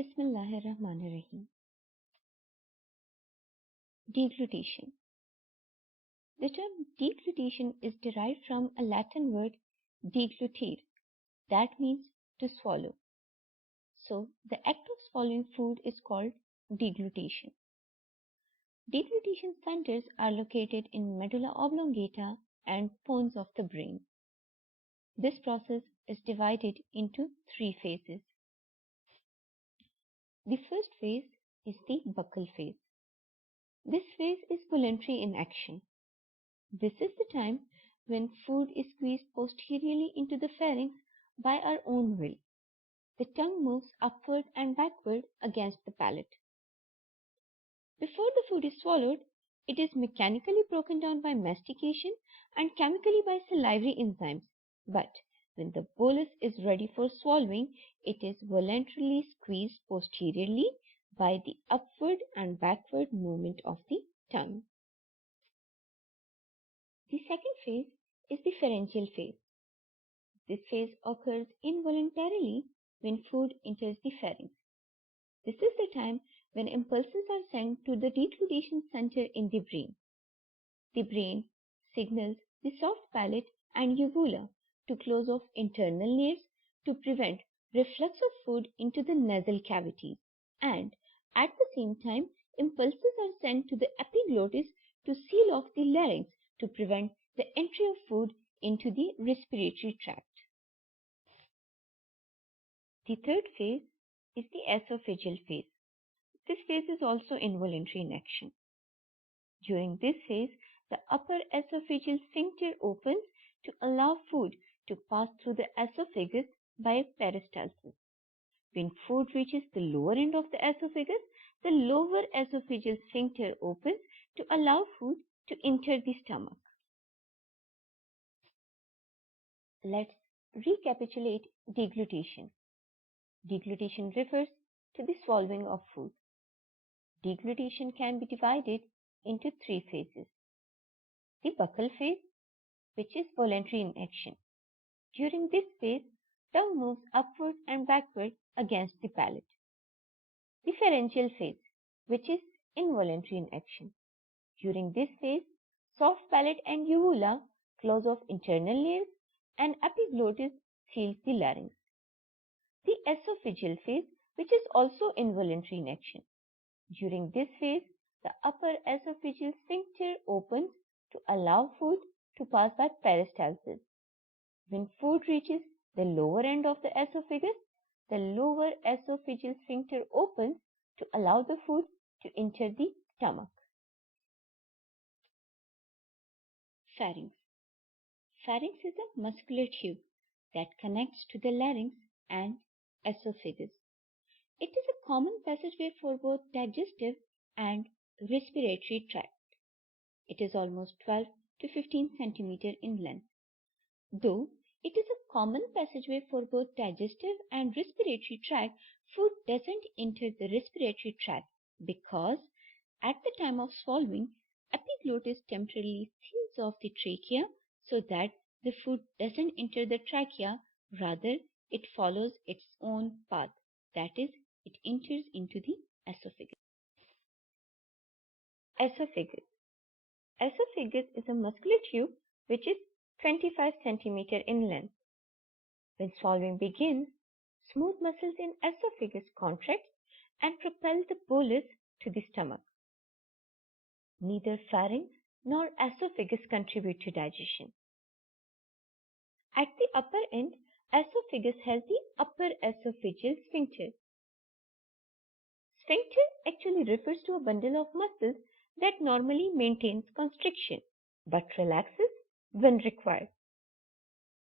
Bismillahirrahmanirrahim. Deglution. The term deglution is derived from a Latin word deglutire, that means to swallow. So, the act of swallowing food is called deglution. Deglutition centers are located in medulla oblongata and pons of the brain. This process is divided into three phases. The first phase is the buccal phase. This phase is voluntary in action. This is the time when food is squeezed posteriorly into the pharynx by our own will. The tongue moves upward and backward against the palate. Before the food is swallowed, it is mechanically broken down by mastication and chemically by salivary enzymes. But when the bolus is ready for swallowing, it is voluntarily squeezed posteriorly by the upward and backward movement of the tongue. The second phase is the pharyngeal phase. This phase occurs involuntarily when food enters the pharynx. This is the time when impulses are sent to the deglutition center in the brain. The brain signals the soft palate and uvula to close off internal layers to prevent reflux of food into the nasal cavities, and at the same time impulses are sent to the epiglottis to seal off the larynx to prevent the entry of food into the respiratory tract. The third phase is the esophageal phase. This phase is also involuntary in action. During this phase, the upper esophageal sphincter opens to allow food to pass through the esophagus by peristalsis. When food reaches the lower end of the esophagus, the lower esophageal sphincter opens to allow food to enter the stomach. Let's recapitulate deglution. Deglution refers to the swallowing of food. Deglution can be divided into three phases. The buccal phase, which is voluntary in action. During this phase, tongue moves upward and backward against the palate. The pharyngeal phase, which is involuntary in action. During this phase, soft palate and uvula close off internal layers and epiglottis seals the larynx. The esophageal phase, which is also involuntary in action. During this phase, the upper esophageal sphincter opens to allow food to pass by peristalsis. When food reaches the lower end of the esophagus, the lower esophageal sphincter opens to allow the food to enter the stomach. Pharynx. Pharynx is a muscular tube that connects to the larynx and esophagus. It is a common passageway for both digestive and respiratory tract. It is almost 12 to 15 cm in length. Though it is a common passageway for both digestive and respiratory tract, food doesn't enter the respiratory tract because at the time of swallowing, epiglottis temporarily seals off the trachea so that the food doesn't enter the trachea, rather it follows its own path, that is, it enters into the esophagus. Esophagus. Esophagus is a muscular tube which is 25 cm in length. When swallowing begins, smooth muscles in esophagus contract and propel the bolus to the stomach. Neither pharynx nor esophagus contribute to digestion. At the upper end, esophagus has the upper esophageal sphincter. Sphincter actually refers to a bundle of muscles that normally maintains constriction but relaxes when required.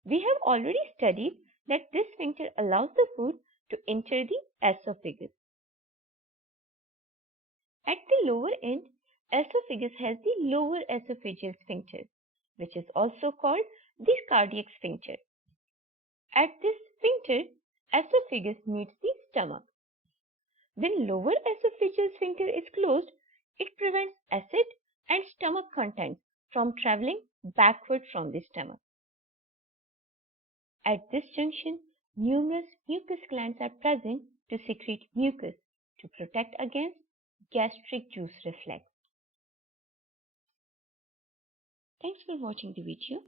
We have already studied that this sphincter allows the food to enter the esophagus. At the lower end, esophagus has the lower esophageal sphincter, which is also called the cardiac sphincter. At this sphincter, esophagus meets the stomach. When lower esophageal sphincter is closed, it prevents acid and stomach contents from traveling backward from the stomach. At this junction, numerous mucus glands are present to secrete mucus to protect against gastric juice reflex. Thanks for watching the video.